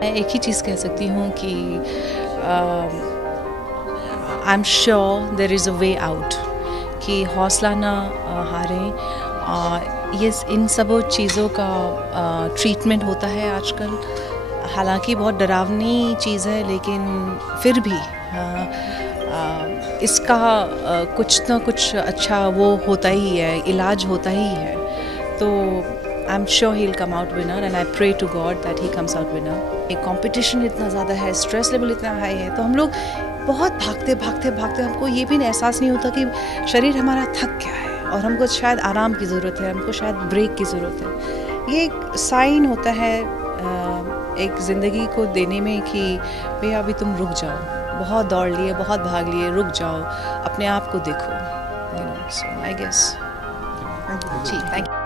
मैं एक ही चीज़ कह सकती हूँ कि I am sure there is a way out, कि हौसला ना हारें। ये इन सब चीज़ों का ट्रीटमेंट होता है आजकल, हालांकि बहुत डरावनी चीज़ है, लेकिन फिर भी इसका कुछ ना कुछ अच्छा वो होता ही है, इलाज होता ही है। तो I am sure he will come out winner and I pray to God that he comes out winner. Competition इतना ज़्यादा है, स्ट्रेस लेवल इतना हाई है, तो हम लोग बहुत भागते भागते भागते हमको ये भी एहसास नहीं होता कि शरीर हमारा थक गया है और हमको शायद आराम की ज़रूरत है, हमको शायद ब्रेक की ज़रूरत है। ये एक साइन होता है एक ज़िंदगी को देने में कि भैया अभी तुम रुक जाओ, बहुत दौड़ लिए, बहुत भाग लिए, रुक जाओ, अपने आप को देखो। सो आई गेस जी, थैंक यू।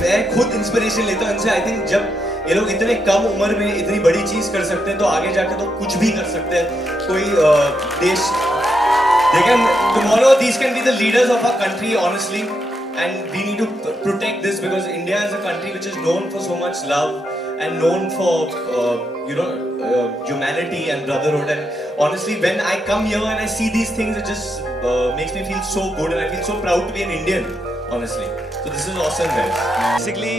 मैं खुद इंस्पिरेशन लेता हूँ इनसे। आई थिंक जब ये लोग इतने कम उम्र में इतनी बड़ी चीज कर सकते हैं तो आगे जाके तो कुछ भी कर सकते हैं। कोई देश they can tomorrow these can be the leaders of our country, honestly, and we need to protect this because India is a country which is known for so much love and known for humanity and brotherhood. And honestly, when I come here and I see these things, it just makes me feel so good and I feel so proud to be an Indian, honestly. So this is awesome, guys. Basically,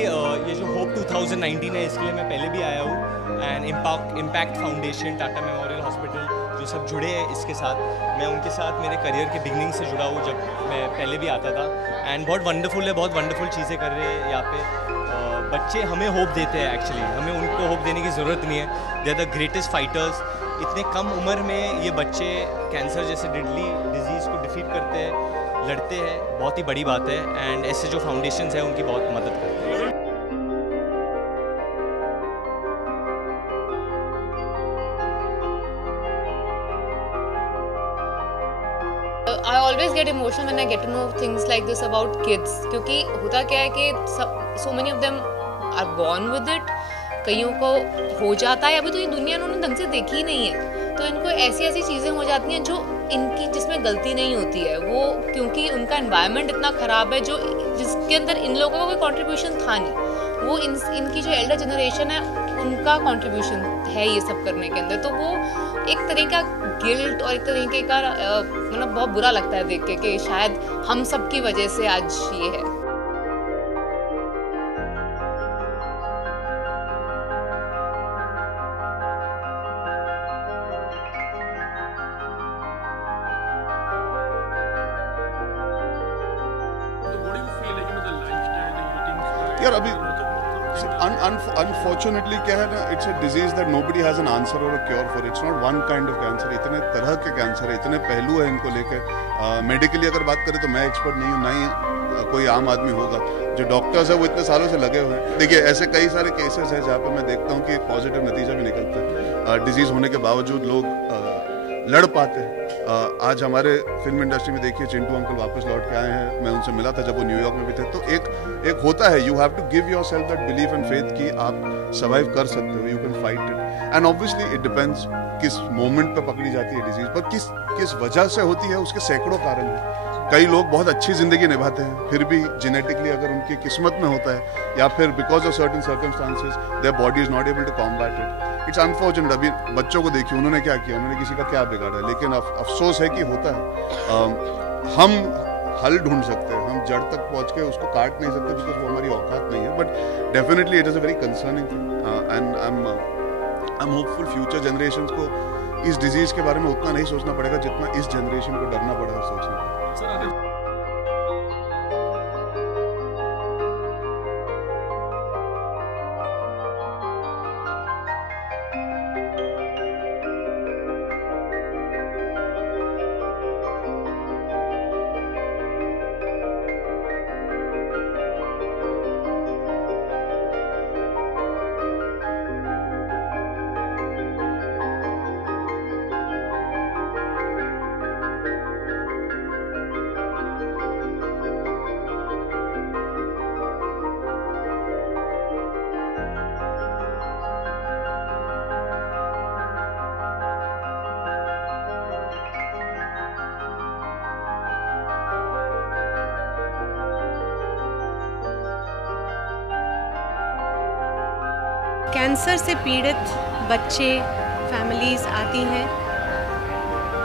ये जो hope 2019 है, इसके लिए मैं पहले भी आया हूँ and impact foundation, Tata memorial hospital जो सब जुड़े हैं इसके साथ, मैं उनके साथ मेरे करियर के बिगनिंग से जुड़ा हूँ जब मैं पहले भी आता था। एंड बहुत वंडरफुल है, बहुत वंडरफुल चीज़ें कर रहे हैं यहाँ पे। बच्चे हमें होप देते हैं, एक्चुअली हमें उनको होप देने की ज़रूरत नहीं है। They are the greatest fighters. इतने कम उम्र में ये बच्चे कैंसर जैसे डेडली डिजीज़ को डिफीट करते हैं, लड़ते हैं, बहुत ही बड़ी बात है। एंड ऐसे जो फाउंडेशंस हैं उनकी बहुत मदद करते हैं। I always get emotional when I get to know things like this about kids, क्योंकि होता क्या है कि so many of them are born with it, कईयों को हो जाता है, अभी तो ये दुनिया उन्होंने ढंग से देखी ही नहीं है, तो इनको ऐसी ऐसी चीज़ें हो जाती हैं जो इनकी जिसमें गलती नहीं होती है, वो क्योंकि उनका एनवायरनमेंट इतना ख़राब है जो जिसके अंदर इन लोगों का कोई कंट्रीब्यूशन था नहीं, वो इनकी जो एल्डर जनरेशन है उनका कंट्रीब्यूशन है ये सब करने के अंदर, तो वो एक तरह का गिल्ट और एक तरीके का मतलब बहुत बुरा लगता है देख के कि शायद हम सब की वजह से आज ये है। यार अभी अनफॉर्चुनेटली क्या है ना, it's a disease that nobody has an answer और a cure for. It's not one kind of cancer, इतने तरह के कैंसर है, इतने पहलू है इनको लेकर। मेडिकली अगर बात करें तो मैं एक्सपर्ट नहीं हूँ, ना ही कोई आम आदमी होगा। जो डॉक्टर्स है वो इतने सालों से लगे हुए हैं। देखिए ऐसे कई सारे केसेस हैं जहाँ पे मैं देखता हूँ कि एक पॉजिटिव नतीजा भी निकलता है, डिजीज होने के बावजूद लोग लड़ पाते हैं। आज हमारे फिल्म इंडस्ट्री में देखिए चिंटू अंकल वापस लौट के आए हैं, मैं उनसे मिला था जब वो न्यूयॉर्क में भी थे। तो एक होता है, you have to give yourself that belief and faith कि आप सर्वाइव कर सकते हो, you can fight it. And obviously it depends किस मोमेंट पे पकड़ी जाती है डिजीज, पर किस वजह से होती है उसके सैकड़ों कारण हैं। कई लोग बहुत अच्छी जिंदगी निभाते हैं, फिर भी जेनेटिकली अगर उनकी किस्मत में होता है या फिर because of certain circumstances their body is not able to combat it. It's unfortunate. अभी बच्चों को देखिए, उन्होंने क्या किया, उन्होंने किसी का क्या बिगाड़ा, लेकिन अफसोस है कि होता है। हम हल ढूंढ सकते हैं, हम जड़ तक पहुंच के उसको काट नहीं सकते बिकॉज वो हमारी औकात नहीं है, but definitely it is a very concerning thing and I am hopeful future generations को इस डिजीज के बारे में उतना नहीं सोचना पड़ेगा जितना इस जनरेशन को डरना पड़ा और सोचना पड़ा। कैंसर से पीड़ित बच्चे, फैमिलीज़ आती हैं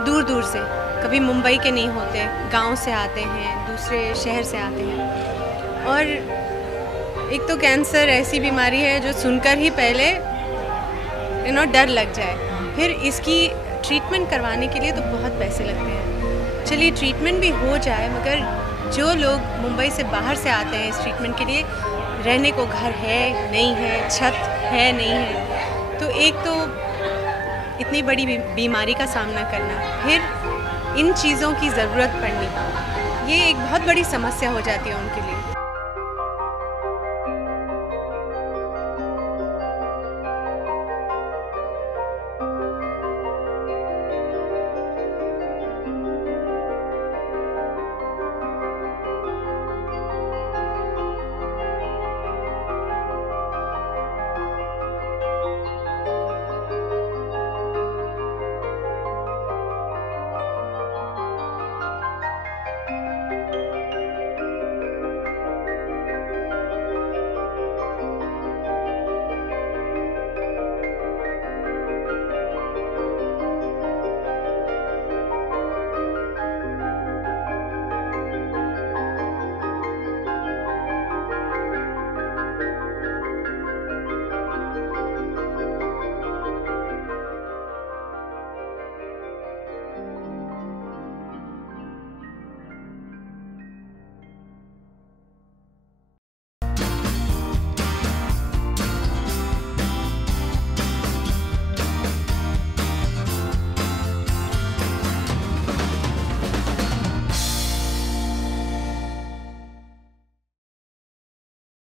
दूर दूर से, कभी मुंबई के नहीं होते, गांव से आते हैं, दूसरे शहर से आते हैं। और एक तो कैंसर ऐसी बीमारी है जो सुनकर ही पहले डर लग जाए, फिर इसकी ट्रीटमेंट करवाने के लिए तो बहुत पैसे लगते हैं। चलिए ट्रीटमेंट भी हो जाए, मगर जो लोग मुंबई से बाहर से आते हैं इस ट्रीटमेंट के लिए, रहने को घर है नहीं है, छत है नहीं है, तो एक तो इतनी बड़ी बीमारी का सामना करना, फिर इन चीज़ों की ज़रूरत पड़नी, ये एक बहुत बड़ी समस्या हो जाती है उनके लिए।